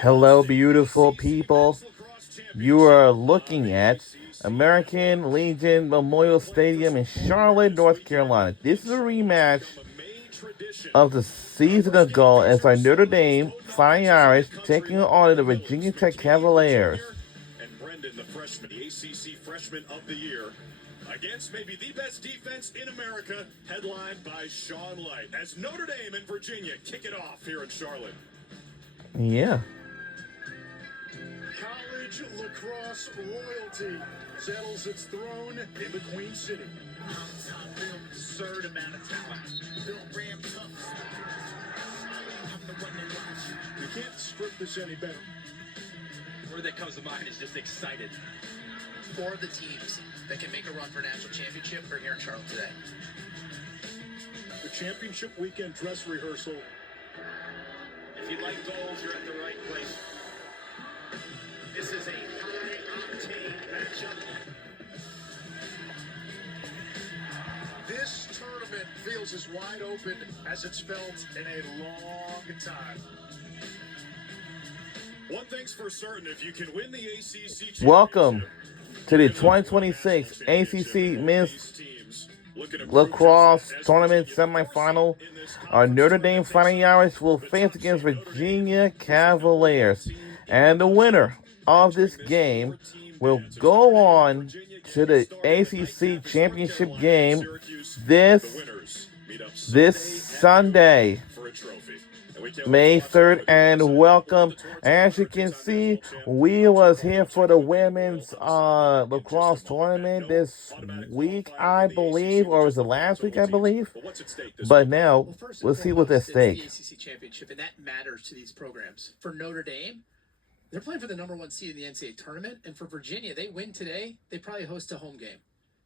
Hello, beautiful people. You are looking at American Legion Memorial Stadium in Charlotte, North Carolina. This is a rematch of the season ago as our Notre Dame Fighting Irish taking on the Virginia Tech Cavaliers. And Brendan, the freshman, the ACC Freshman of the Year, against maybe the best defense in America, headlined by Sean Light, as Notre Dame and Virginia kick it off here in Charlotte. Yeah. College lacrosse royalty settles its throne in the Queen City. Absurd amount of talent. You can't script this any better. The word that comes to mind is just excited. 4 of the teams that can make a run for national championship are here in Charlotte today. The championship weekend dress rehearsal. If you like goals, you're at the right place. This is a high-octane matchup. This tournament feels as wide open as it's felt in a long time. One thing's for certain, if you can win the ACC championship, Welcome to the 2026 ACC Men's Lacrosse Tournament Semifinal. Our Notre Dame Fighting Irish will face against Virginia Cavaliers. And the winner of this game will go on to the ACC Championship game this Sunday, May 3rd, and welcome. As you can see, we was here for the women's lacrosse tournament this week, I believe, or was it last week, I believe? But now, let's see what's at stake. The ACC championship, and that matters to these programs. For Notre Dame, they're playing for the #1 seed in the NCAA tournament, and for Virginia, they win today, they probably host a home game.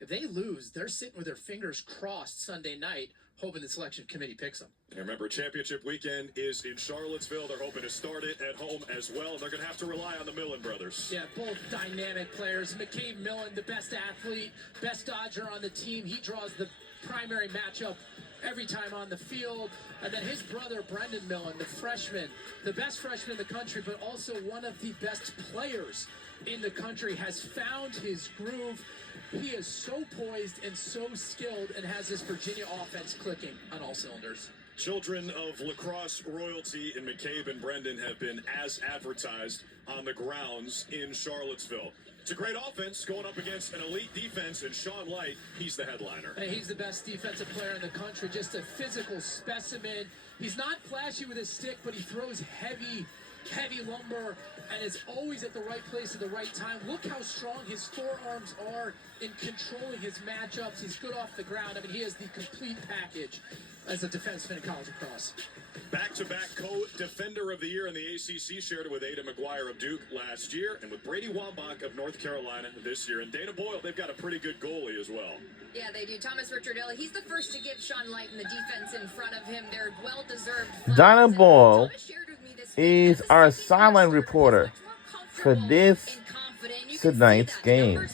If they lose, they're sitting with their fingers crossed Sunday night, hoping the selection committee picks them. And remember, championship weekend is in Charlottesville. They're hoping to start it at home as well. They're going to have to rely on the Millen brothers. Yeah, both dynamic players. McCabe Millen, the best athlete, best dodger on the team. He draws the primary matchup every time on the field. And then his brother, Brendan Millen, the freshman, the best freshman in the country, but also one of the best players in the country, has found his groove. He is so poised and so skilled and has this Virginia offense clicking on all cylinders. Children of lacrosse royalty in McCabe and Brendan have been as advertised on the grounds in Charlottesville. It's a great offense going up against an elite defense, and Sean Light, he's the headliner. And he's the best defensive player in the country, just a physical specimen. He's not flashy with his stick, but he throws heavy lumber and is always at the right place at the right time. Look how strong his forearms are in controlling his matchups. He's good off the ground. I mean, he is the complete package as a defenseman in college lacrosse. Back-to-back co-defender of the year in the ACC, shared it with Ada McGuire of Duke last year and with Brady Wambach of North Carolina this year. And Dana Boyle, they've got a pretty good goalie as well. Yeah, they do. Thomas Richardelli, he's the first to give Sean Light and the defense in front of him their well-deserved Dana Boyle is our sideline reporter for this tonight's game.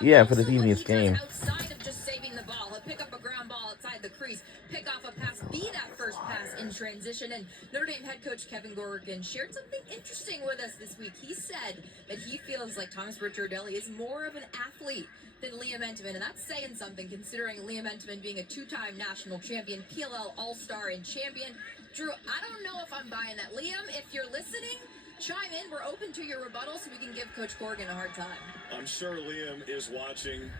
Yeah, for this evening's game. Outside of just saving the ball, he'll pick up a ground ball outside the crease, pick off a pass, be that first pass in transition. And Notre Dame head coach Kevin Gorgan shared something interesting with us this week. He said that he feels like Thomas Richardelli is more of an athlete than Liam Entenmann, and that's saying something considering Liam Entenmann being a 2-time national champion, PLL All-Star and champion. Drew, I don't know if I'm buying that. Liam, if you're listening, chime in. We're open to your rebuttal so we can give Coach Gorgan a hard time. I'm sure Liam is watching.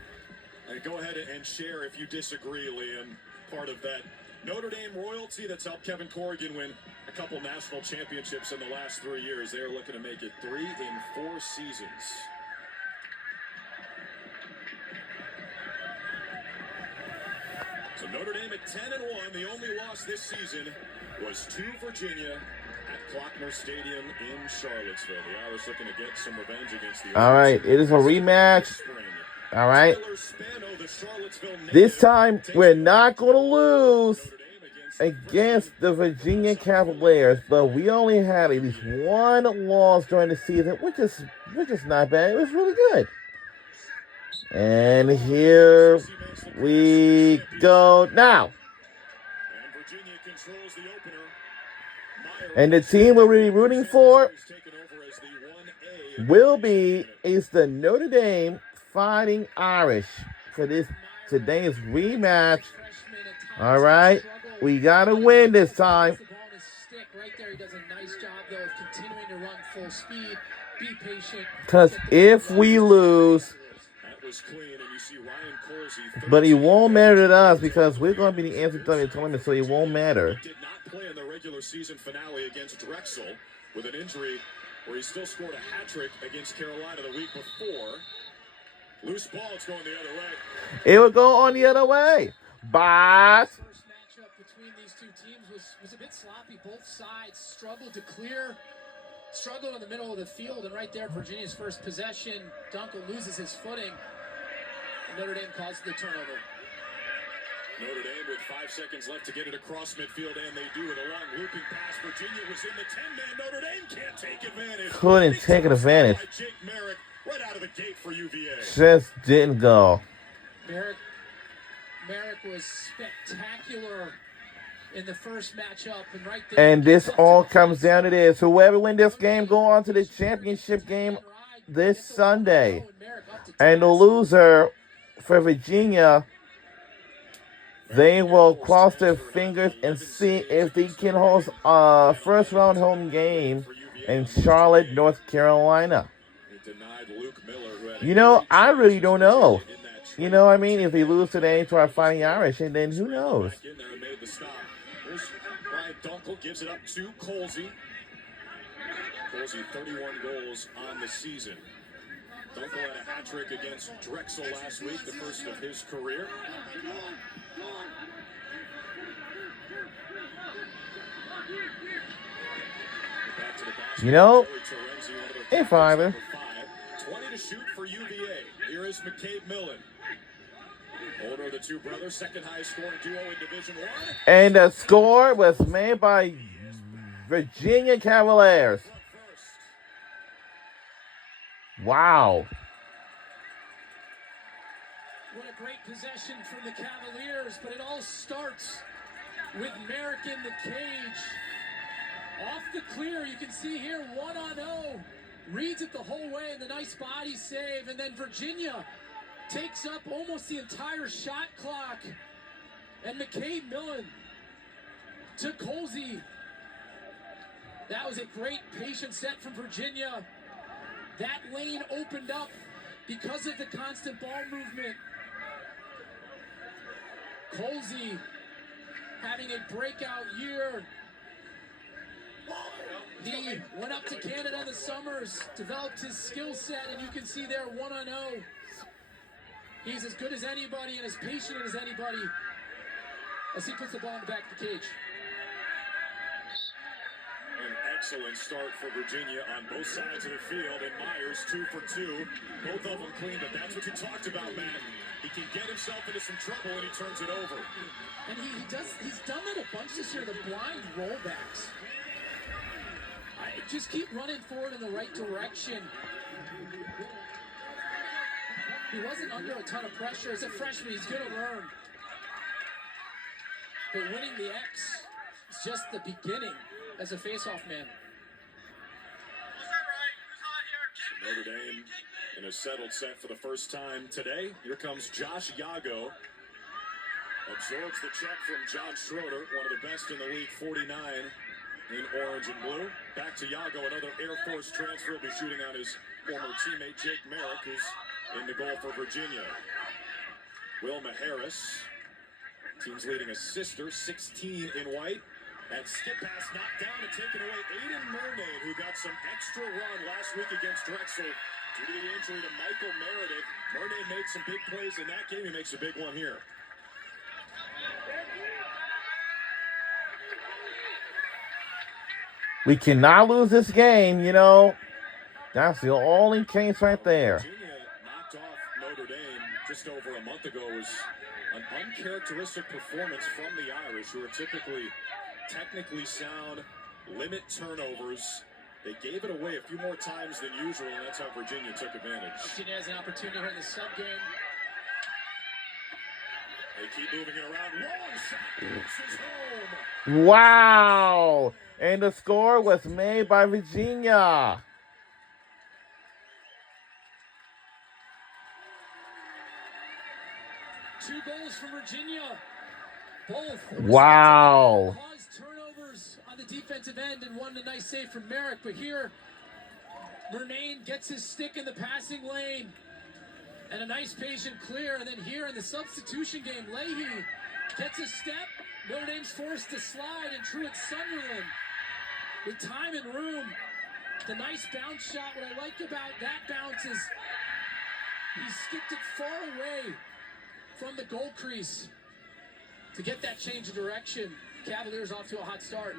Go ahead and share if you disagree, Liam. Part of that Notre Dame royalty that's helped Kevin Corrigan win a couple national championships in the last 3 years. They're looking to make it 3 in 4 seasons. So Notre Dame at 10-1. The only loss this season was to Virginia at Klockner Stadium in Charlottesville. The Irish looking to get some revenge against the... All right, it is a rematch. All right. This time, we're not going to lose against the Virginia Cavaliers, but we only had at least one loss during the season, which is not bad. It was really good. And here we go now. And Virginia controls the opener. And the team we'll be rooting for is the Notre Dame Fighting Irish for today's rematch. All right, we gotta win this time. Right there, he does a nice job though of continuing to run full speed. Be patient. Because if we lose, but it won't matter to us because we're going to be the NCAA tournament, so it won't matter. Did not play in the regular season finale against Drexel with an injury where he still scored a hat trick against Carolina the week before. Loose ball, it's going the other way. It will go on the other way. But First matchup between these two teams was a bit sloppy. Both sides struggled to clear. Struggled in the middle of the field, and right there, Virginia's first possession, Dunkel loses his footing, and Notre Dame causes the turnover. Notre Dame with 5 seconds left to get it across midfield, and they do it. A long looping pass. Virginia was in the 10-man. Notre Dame can't take advantage. Couldn't take advantage. Jake Merrick right out of the gate for UVA. Just didn't go. Merrick was spectacular in the first matchup, and right there. And this all comes down to this. Whoever wins this game go on to the championship game this Sunday. And the loser for Virginia, they will cross their fingers and see if they can host a first-round home game in Charlotte, North Carolina. You know, I really don't know. You know what I mean? If they lose today to our Fighting Irish, and then who knows? Ryan Dunkel gives it up to Colsey. Colsey, 31 goals on the season. Dunkel had a hat trick against Drexel last week, the first of his career. You know, hey, Father. 20 to shoot for UVA. Here is McCabe Millen. Older of the two brothers, second highest scoring duo in Division I. And the score was made by Virginia Cavaliers. Wow. What a great possession from the Cavaliers, but it all starts with Merrick in the cage. Off the clear, you can see here 1-on-0. Reads it the whole way, and the nice body save, and then Virginia takes up almost the entire shot clock. And McCabe Millen to Colsey. That was a great patient set from Virginia. That lane opened up because of the constant ball movement. Colsey having a breakout year. He went up to Canada in the summers, developed his skill set, and you can see there 1-on-0. He's as good as anybody and as patient as anybody as he puts the ball in the back of the cage. An excellent start for Virginia on both sides of the field, and Myers 2 for 2. Both of them clean, but that's what you talked about, Matt. He can get himself into some trouble, and he turns it over. And he's done that a bunch this year, the blind rollbacks. Just keep running forward in the right direction. He wasn't under a ton of pressure. As a freshman, he's going to learn. But winning the X is just the beginning as a face-off man. Notre Dame in a settled set for the first time today. Here comes Josh Yago. Absorbs the check from John Schroeder, one of the best in the league, 49 in orange and blue. Back to Yago, another Air Force transfer. Will be shooting on his former teammate Jake Merrick, who's in the goal for Virginia. Wilma Harris, team's leading assister, 16 in white. That skip pass knocked down and taken away. Aiden Murnane, who got some extra run last week against Drexel due to the injury to Michael Meredith. Murnane made some big plays in that game. He makes a big one here. We cannot lose this game, you know. That's the only case right there. Virginia knocked off Notre Dame just over a month ago. It was an uncharacteristic performance from the Irish, who are technically sound, limit turnovers. They gave it away a few more times than usual, and that's how Virginia took advantage. Virginia has an opportunity here in the sub game. They keep moving it around. Long shot. This is home. Wow. And the score was made by Virginia. Two goals from Virginia. Both. Wow. Caused turnovers on the defensive end and one a nice save from Merrick. But here, Murnane gets his stick in the passing lane. And a nice patient clear. And then here in the substitution game, Leahy gets a step. Notre Dame's forced to slide. And Truett Sunderland, with time and room, the nice bounce shot. What I like about that bounce is he skipped it far away from the goal crease to get that change of direction. Cavaliers off to a hot start.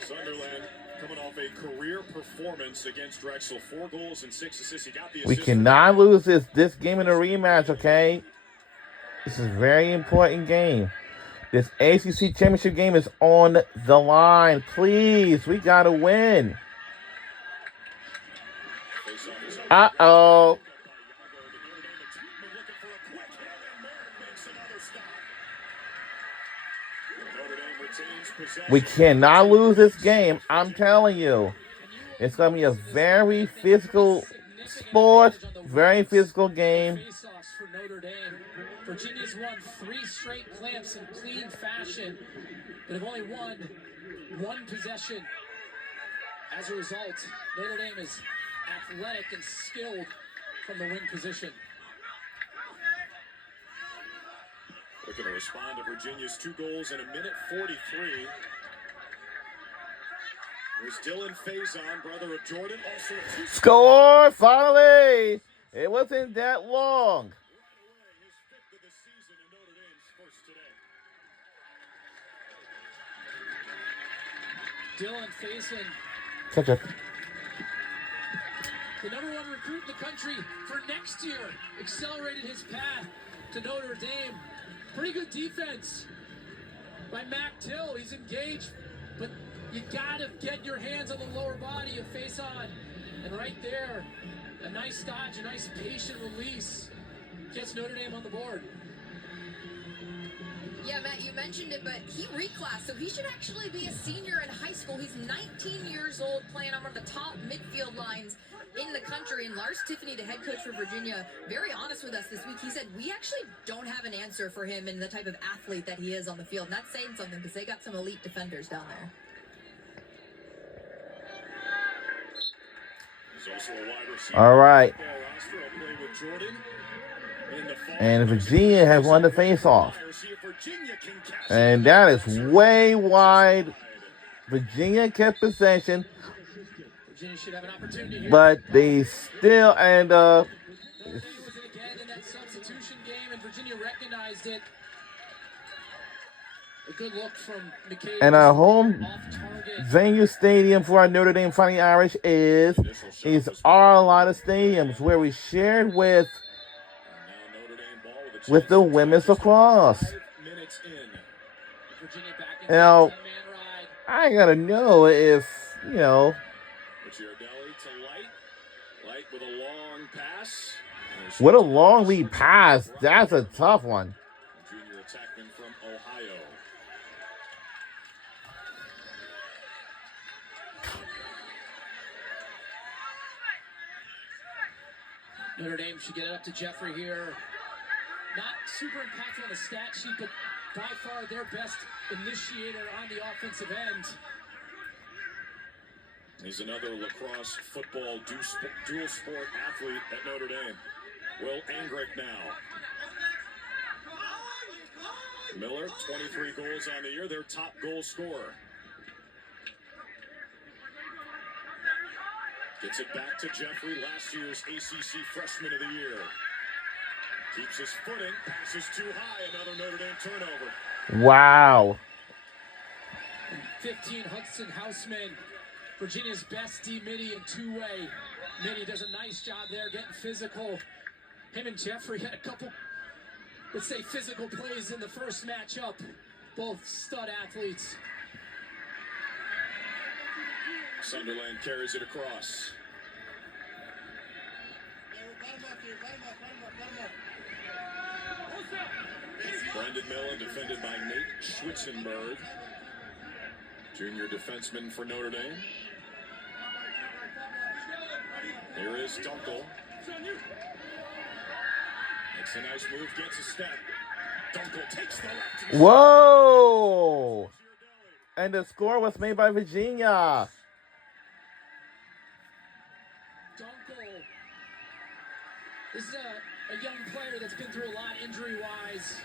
Sunderland coming off a career performance against Drexel. 4 goals and 6 assists. He got the We assist. cannot lose this game in a rematch, okay? This is a very important game. This ACC championship game is on the line. Please, we got to win. Uh-oh. We cannot lose this game. I'm telling you. It's going to be a very physical sport, very physical game. Face-offs for Notre Dame. Virginia's won 3 straight clamps in clean fashion, but have only won 1 possession. As a result, Notre Dame is athletic and skilled from the wing position. Looking to respond to Virginia's 2 goals in a minute 43. There's Dylan Faison, brother of Jordan, also a 2 Score, finally. It wasn't that long. his 5th of the season in Notre Dame's first today. Dylan Faison, Catch it. the #1 recruit in the country for next year, accelerated his path to Notre Dame. Pretty good defense by Mac Till. He's engaged, but you gotta get your hands on the lower body of Faison. And right there, a nice dodge, a nice patient release gets Notre Dame on the board. Yeah, Matt, you mentioned it, but he reclassed, so he should actually be a senior in high school. He's 19 years old, playing on one of the top midfield lines in the country. And Lars Tiffany, the head coach for Virginia, very honest with us this week. He said, we actually don't have an answer for him and the type of athlete that he is on the field. And that's saying something because they got some elite defenders down there. He's also a wide receiver. All right. Roster will play with Jordan in the fall. And Virginia has won the face-off. And that is way wide. Virginia kept possession, Virginia should have an opportunity here. but they still, and Notre Dame was it again in that substitution game, and Virginia recognized it. A good look from McCabe. and our home Off target. venue stadium for our Notre Dame Fighting Irish is Arlada Stadiums, where we shared with the women's lacrosse. 5 minutes in. Virginia back in Now, 10-man ride. I gotta know if, Giardelli to Light. Light with a long pass. what a long lead pass. That's a tough one. Junior attackman from Ohio. Notre Dame should get it up to Jeffrey here. Not super impactful on the stat sheet, but by far their best initiator on the offensive end. He's another lacrosse football dual sport athlete at Notre Dame. Will Angrick now. Miller, 23 goals on the year, their top goal scorer. Gets it back to Jeffrey, last year's ACC Freshman of the Year. Keeps his footing, passes too high, another Notre Dame turnover. Wow. 15, Hudson Houseman, Virginia's best D-Midi in two-way. Midi does a nice job there getting physical. Him and Jeffrey had a couple, let's say, physical plays in the first matchup. Both stud athletes. Sunderland carries it across. Brendan Millen defended by Nate Schwitzenberg. Junior defenseman for Notre Dame. Here is Dunkel. Makes a nice move, gets a step. Dunkel takes the left. Whoa! And the score was made by Virginia. Dunkel. This is a young player that's been through a lot injury-wise.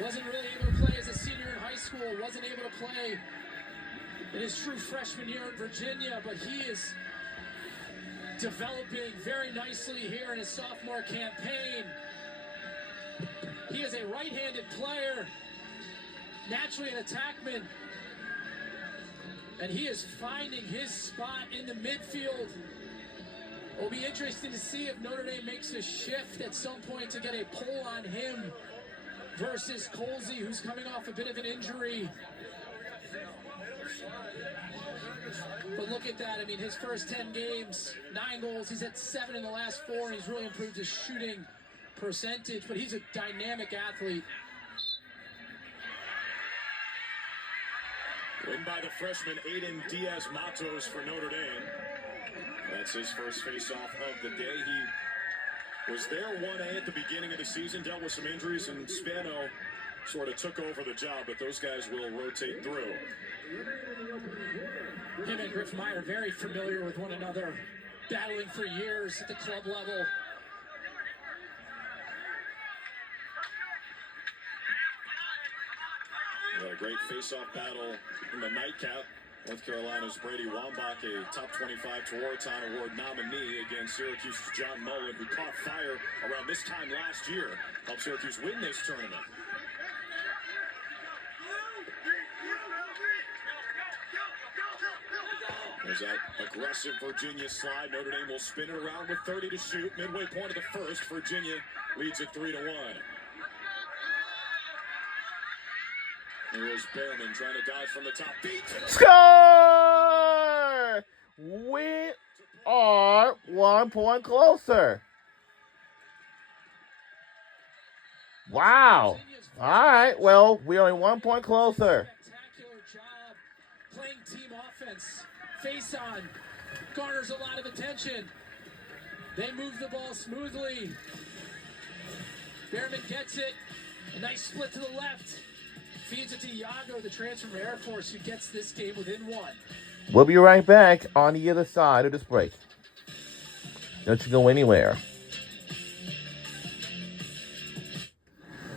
Wasn't really able to play as a senior in high school. Wasn't able to play in his true freshman year at Virginia, but he is developing very nicely here in his sophomore campaign. He is a right-handed player, naturally an attackman, and he is finding his spot in the midfield. It'll be interesting to see if Notre Dame makes a shift at some point to get a pull on him versus Colsey, who's coming off a bit of an injury. But look at that. I mean, his first 10 games, 9 goals. He's at 7 in the last 4, and he's really improved his shooting percentage. But he's a dynamic athlete. Win by the freshman Aiden Diaz-Matos for Notre Dame. That's his first face-off of the day. He was there 1A at the beginning of the season, dealt with some injuries, and Spano sort of took over the job, but those guys will rotate through. Him and Griff Meyer very familiar with one another, battling for years at the club level. We had a great face-off battle in the nightcap. North Carolina's Brady Wambach, a top 25 Tewaaraton Award nominee, against Syracuse's John Mullen, who caught fire around this time last year, helped Syracuse win this tournament. There's that aggressive Virginia slide. Notre Dame will spin it around with 30 to shoot. Midway point of the first, Virginia leads it 3-1. Here is Behrman trying to dive from the top. Score! We are 1 point closer. Wow. All right. Well, we are 1 point closer. Spectacular job playing team offense. Face on. Garners a lot of attention. They move the ball smoothly. Behrman gets it. A nice split to the left. Feeds it to Iago, the transfer from Air Force, who gets this game within 1. We'll be right back on the other side of this break. Don't you go anywhere.